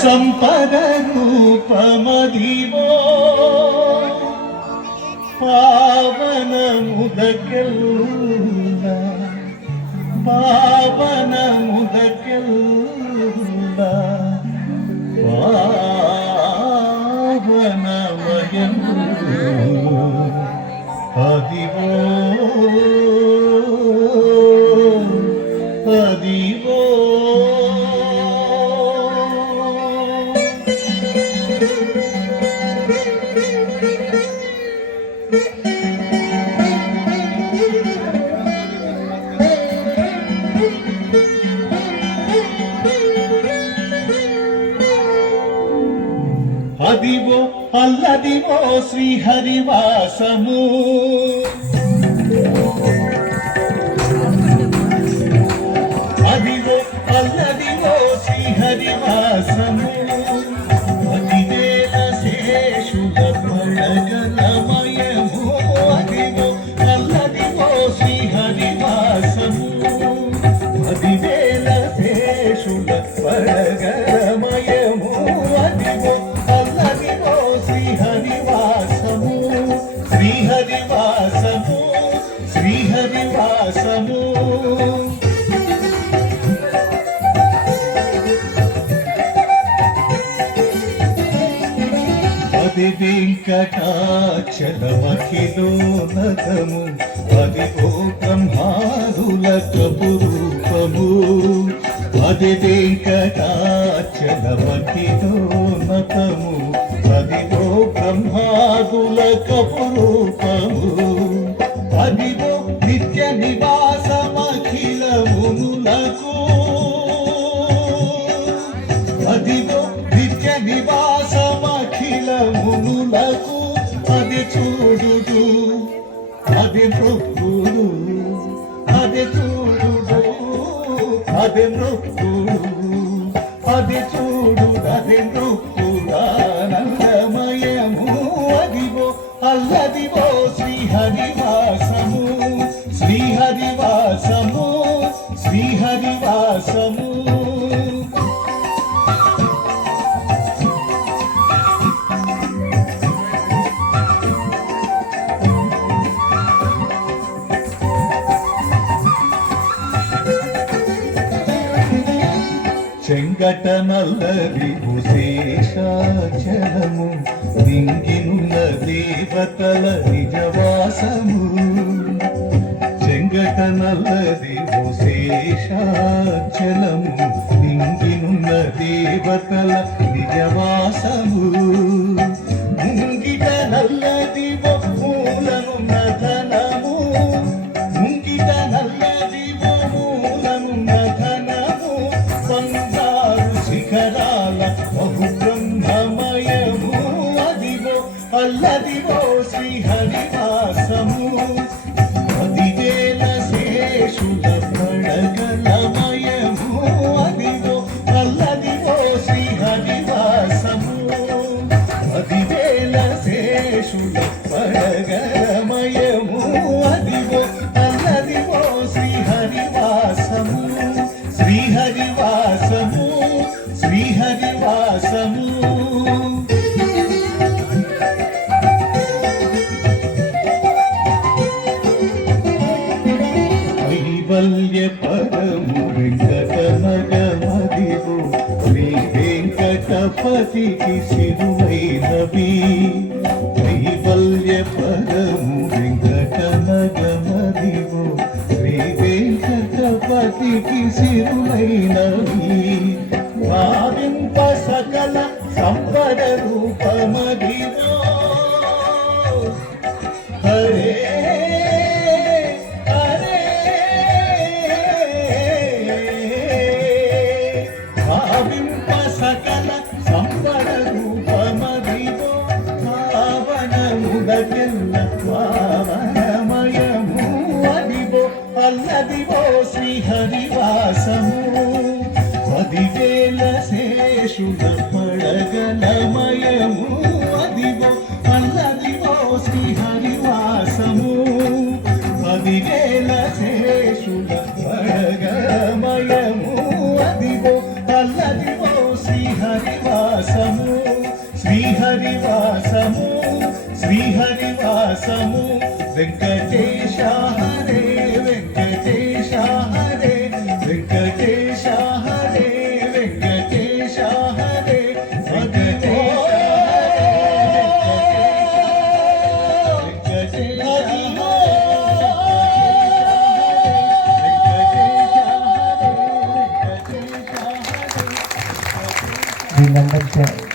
సంపద రూపమదివో పావనముదకెల్ల పావనముదకెల్ల పావనమయం అదివో అదివో అదివో అల్లదివో శ్రీహరివాసము అదివో అల్లదివో శ్రీహరివాసము అదివేల శేషుల పడగలమయము అదివో అల్లదివో శ్రీహరివాసము అదివేల శేషుల పడగలమయము అదివో శ్రీహరివాసము శ్రీహరివాసము శ్రీహరివాసము అది వెంకటాచలమఖిలోనతము అదివో బ్రహ్మాదులకు రూపము అది వెంకటాచలమఖిలోనతము అదివో బ్రహ్మాదులకు రూపము అదివో నిత్య నివాసమఖిల మునులకు అదివో నిత్య నివాసమఖిల మునులకు అది చూడుడు అది మృక్కుడు అది చూడుడు అది మృక్కుడు అది చూడు అది మృక్కుడానందమయము అదివో అల్లదివో శ్రీహరివాసము శ్రీహరివాసము శ్రీహరివాసము చెంగట నల్లరి శేషాచలము దింగినున్న దేవతల నిజవాసము చెంగట నల్లరి శేషాచలము దింగినున్న దేవతల నిజవాసము ముంగిట నల్లది మూలనున్న ధనము ముంగిట నల్లది మూలనున్న ధనము బంగారు శిఖరాల బహు బ్రహ్మమయము అదివో అల్లదివో శ్రీహరివాసము అదివేల శేషుల పడగలమయము అదివో అల్లదివో శ్రీహరివాసము అదివేల శేషుల పడగలమయము అదివో అల్లదివో శ్రీహరివాసము శ్రీహరివాసము శ్రీహరివాసము కైవల్య పరము వెంకటనగమదివో శ్రీ వెంకటపతికి సిరువైనవి కైవల్య పరము వెంకటనగమదివో శ్రీ వెంకటపతికి సిరువైనవి భావింప సకల సంపద రూపమదివో హరే హరే భావింప సకల సంపద రూపమదివో పావనముదకెల్ల పావనమయము అదివో అల్లదివో శ్రీహరివాసము అదివేల శేషుల పడగలమయము అదివో అల్లదివో శ్రీహరివాసము అదివేల శేషుల పడగలమయము అదివో అల్లదివో శ్రీహరివాసము శ్రీహరివాసము శ్రీహరివాసము శ్రీహరివాసము వెంకటేశ హరే వెంకటేశ హరే వెంకటేశ హరే వెంకటేశ హరే వెంకటేశ Di number 10.